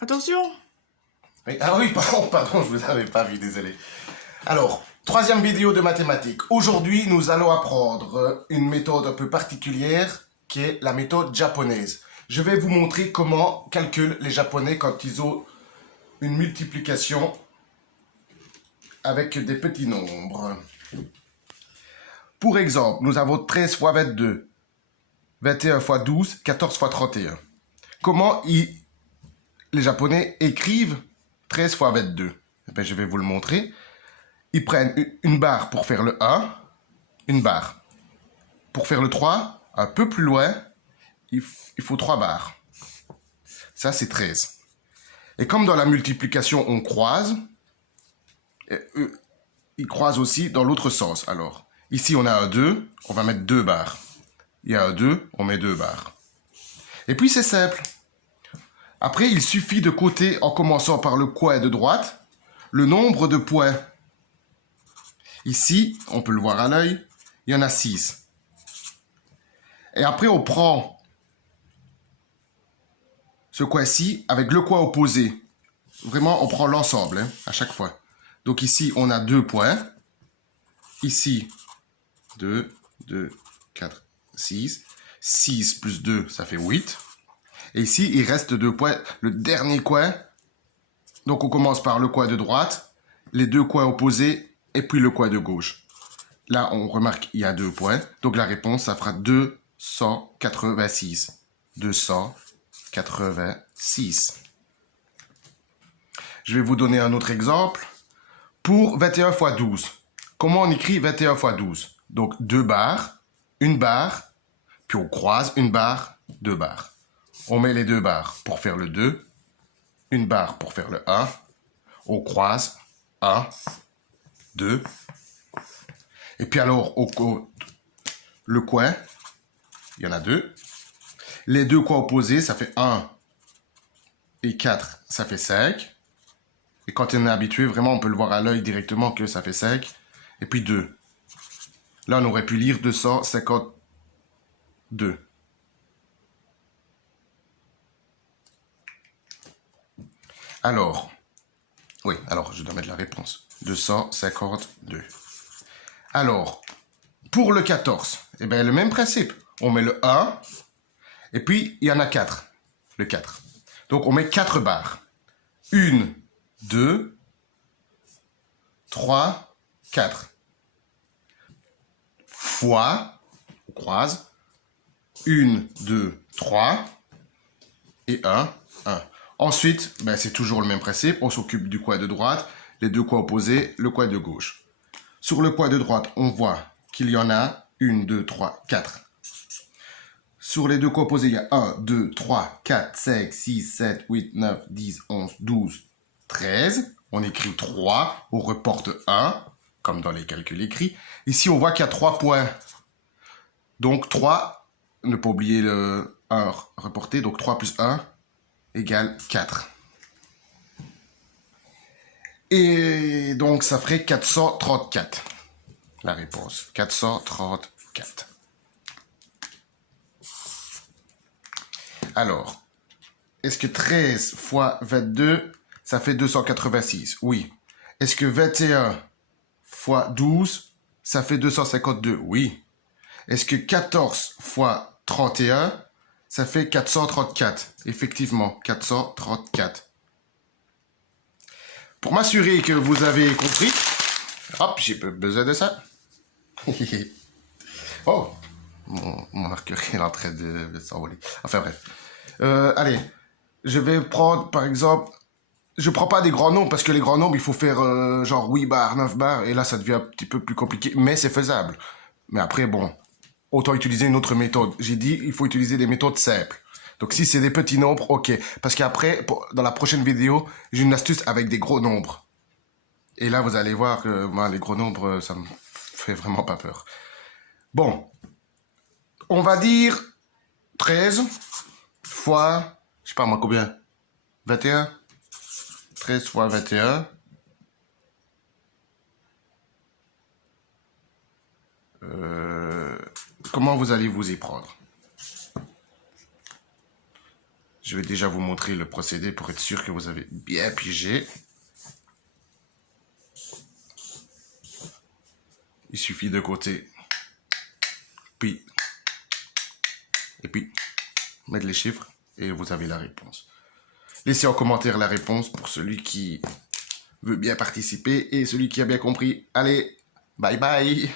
Attention! Oui, ah oui, pardon, je vous avais pas vu, désolé. Alors, troisième vidéo de mathématiques. Aujourd'hui, nous allons apprendre une méthode un peu particulière qui est la méthode japonaise. Je vais vous montrer comment calculent les Japonais quand ils ont une multiplication avec des petits nombres. Pour exemple, nous avons 13 fois 22, 21 fois 12, 14 fois 31. Comment les Japonais écrivent 13 fois 22? Eh bien, je vais vous le montrer. Ils prennent une barre pour faire le 1, une barre. Pour faire le 3, un peu plus loin, il faut 3 barres. Ça, c'est 13. Et comme dans la multiplication, on croise, ils croisent aussi dans l'autre sens. Alors, ici, on a un 2, on va mettre 2 barres. Il y a un 2, on met 2 barres. Et puis, c'est simple. Après, il suffit de coter, en commençant par le coin de droite, le nombre de points. Ici, on peut le voir à l'œil, il y en a 6. Et après, on prend ce coin-ci avec le coin opposé. Vraiment, on prend l'ensemble à chaque fois. Donc ici, on a 2 points. Ici, 2, 2, 4, 6. 6 plus 2, ça fait 8. Et ici, il reste 2 points. Le dernier coin. Donc, on commence par le coin de droite, les deux coins opposés, et puis le coin de gauche. Là, on remarque qu'il y a 2 points. Donc, la réponse, ça fera 286. 286. Je vais vous donner un autre exemple. Pour 21 fois 12. Comment on écrit 21 fois 12? Donc, 2 barres, une barre, puis on croise une barre, 2 barres. On met les 2 barres pour faire le 2, une barre pour faire le 1. On croise 1, 2. Et puis alors, le coin, il y en a 2. Les deux coins opposés, ça fait 1 et 4, ça fait 5. Et quand on est habitué, vraiment, on peut le voir à l'œil directement que ça fait 5. Et puis 2. Là, on aurait pu lire 252. Alors, oui, alors je dois mettre la réponse. 252. Alors, pour le 14, eh bien, le même principe. On met le 1, et puis il y en a 4. Le 4. Donc, on met 4 barres. 1, 2, 3, 4. Fois, on croise. 1, 2, 3. Et 1, 1. Ensuite, ben, c'est toujours le même principe. On s'occupe du coin de droite, les deux coins opposés, le coin de gauche. Sur le coin de droite, on voit qu'il y en a 1, 2, 3, 4. Sur les deux coins opposés, il y a 1, 2, 3, 4, 5, 6, 7, 8, 9, 10, 11, 12, 13. On écrit 3, on reporte 1, comme dans les calculs écrits. Ici, on voit qu'il y a 3 points. Donc 3, ne pas oublier le 1 reporté, donc 3 plus 1 égale 4. Et donc, ça ferait 434. La réponse, 434. Alors, est-ce que 13 fois 22, ça fait 286? Oui. Est-ce que 21 fois 12, ça fait 252? Oui. Est-ce que 14 fois 31, ça fait 434? Effectivement, 434. Pour m'assurer que vous avez compris, hop, j'ai pas besoin de ça. Oh, mon marqueur est en train de s'envoler. Enfin bref. Allez, je vais prendre par exemple, je prends pas des grands nombres parce que les grands nombres, il faut faire genre 8 barres, 9 barres, et là ça devient un petit peu plus compliqué, mais c'est faisable. Mais après, bon, autant utiliser une autre méthode. J'ai dit, il faut utiliser des méthodes simples. Donc si c'est des petits nombres, ok. Parce qu'après, dans la prochaine vidéo, j'ai une astuce avec des gros nombres. Et là, vous allez voir que moi, les gros nombres, ça me fait vraiment pas peur. Bon, on va dire 13 fois, je sais pas moi combien, 21. 13 fois 21. Comment vous allez vous y prendre? Je vais déjà vous montrer le procédé pour être sûr que vous avez bien pigé. Il suffit de côté, puis, et puis, mettre les chiffres et vous avez la réponse. Laissez en commentaire la réponse pour celui qui veut bien participer et celui qui a bien compris. Allez, bye bye!